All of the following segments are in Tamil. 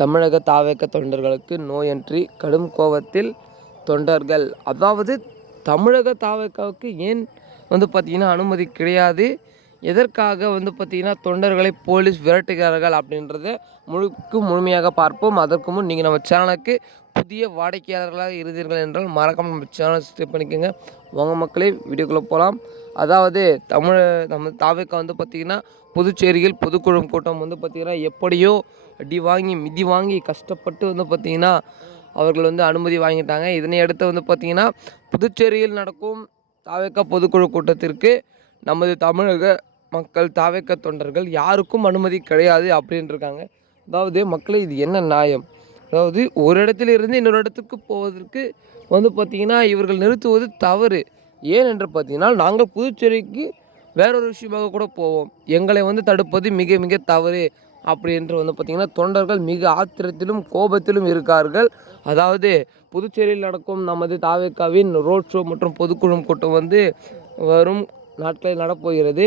தமிழக தாவேக்க தொண்டர்களுக்கு நோயன்றி கடும் கோபத்தில் தொண்டர்கள். அதாவது தமிழக தாவேக்காவுக்கு ஏன் வந்து பார்த்திங்கன்னா அனுமதி கிடையாது. எதற்காக வந்து பார்த்திங்கன்னா தொண்டர்களை போலீஸ் விரட்டுகிறார்கள் அப்படின்றது முழுக்க முழுமையாக பார்ப்போம். அதற்கு முன் நீங்கள் நம்ம சேனலுக்கு புதிய வாடிக்கையாளர்களாக இருந்தீர்கள் என்றால் மறக்காம நம்ம சேனல் சப்ஸ்கிரைப் பண்ணிக்கோங்க. வாங்க மக்களே வீடியோக்குள்ளே போகலாம் அதாவது தமிழ் நம்ம தாவேக்கா வந்து பார்த்திங்கன்னா புதுச்சேரியில் பொதுக்குழு கூட்டம் வந்து பார்த்திங்கன்னா எப்படியோ அடி வாங்கி மிதி வாங்கி கஷ்டப்பட்டு வந்து பார்த்திங்கன்னா அவர்கள் வந்து அனுமதி வாங்கிட்டாங்க. இதனை அடுத்து வந்து பார்த்திங்கன்னா புதுச்சேரியில் நடக்கும் தாவேக்கா பொதுக்குழு கூட்டத்திற்கு நமது தமிழக மக்கள் தாவேக்க தொண்டர்கள் யாருக்கும் அனுமதி கிடையாது அப்படின்ட்டுருக்காங்க அதாவது மக்களே இது என்ன நியாயம்? அதாவது ஒரு இடத்துல இருந்து இன்னொரு இடத்துக்கு போவதற்கு வந்து பார்த்திங்கன்னா இவர்கள் நிறுத்துவது தவறு. ஏன் என்று பார்த்தீங்கன்னா நாங்கள் புதுச்சேரிக்கு வேறொரு விஷயமாக கூட போவோம். எங்களை வந்து தடுப்பது மிக மிக தவறு அப்படி என்று வந்து பார்த்திங்கன்னா தொண்டர்கள் மிக ஆத்திரத்திலும் கோபத்திலும் இருக்கார்கள். அதாவது புதுச்சேரியில் நடக்கும் நமது தாவேக்காவின் ரோட் ஷோ மற்றும் பொதுக்குழு கூட்டம் வந்து வரும் நாட்களில் நடப்போகிறது.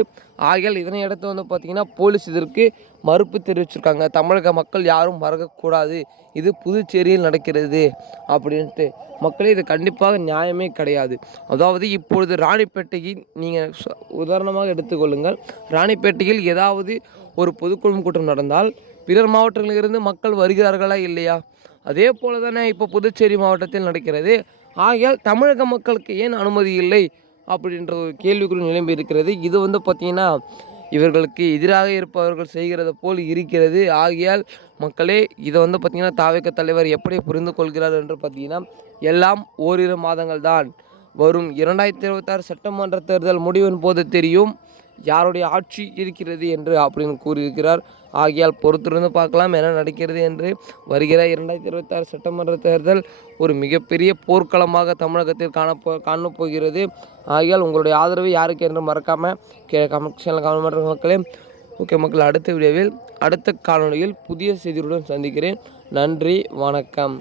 ஆகையால் இதனை அடுத்து வந்து பார்த்திங்கன்னா போலீஸ் இதற்கு மறுப்பு தெரிவிச்சிருக்காங்க. தமிழக மக்கள் யாரும் மறக்கக்கூடாது. இது புதுச்சேரியில் நடக்கிறது அப்படின்ட்டு. மக்களே இது கண்டிப்பாக நியாயமே கிடையாது. அதாவது இப்பொழுது ராணிப்பேட்டையில் நீங்கள் உதாரணமாக எடுத்துக்கொள்ளுங்கள். ராணிப்பேட்டையில் ஏதாவது ஒரு பொதுக்குழு கூட்டம் நடந்தால் பிறர் மாவட்டங்களிலிருந்து மக்கள் வருகிறார்களா இல்லையா? அதே போல தானே இப்போ புதுச்சேரி மாவட்டத்தில் நடக்கிறது. ஆகையால் தமிழக மக்களுக்கு ஏன் அனுமதி இல்லை? அப்படின்ற ஒரு கேள்விக்குறி நிலைமை இருக்கிறது. இது வந்து பார்த்திங்கன்னா இவர்களுக்கு எதிராக இருப்பவர்கள் செய்கிறது போல் இருக்கிறது. ஆகையால் மக்களே இதை வந்து பார்த்திங்கன்னா தாவக தலைவர் எப்படி புரிந்து கொள்கிறார் என்று பார்த்தீங்கன்னா எல்லாம் ஓரிரு மாதங்கள் தான் வரும் இரண்டாயிரத்தி இருபத்தாறு சட்டமன்ற தேர்தல் முடிவின் போது தெரியும். யாருடைய ஆட்சி இருக்கிறது என்று அப்படின்னு கூறியிருக்கிறார். ஆகியால் பொறுத்திருந்து பார்க்கலாம் என்ன நடக்கிறது என்று வருகிற இரண்டாயிரத்தி இருபத்தாறு சட்டமன்ற தேர்தல் ஒரு மிகப்பெரிய போர்க்களமாக தமிழகத்தில் காணப்போ காணப்போகிறது ஆகியால் உங்களுடைய ஆதரவு யாருக்கு என்று மறக்காமல் கே கமெண்ட் சேனல் கமெண்ட் பண்ணுற மக்களே. ஓகே மக்கள் அடுத்த வீடியோவில் அடுத்த காணொலியில் புதிய செய்தியுடன் சந்திக்கிறேன். நன்றி வணக்கம்.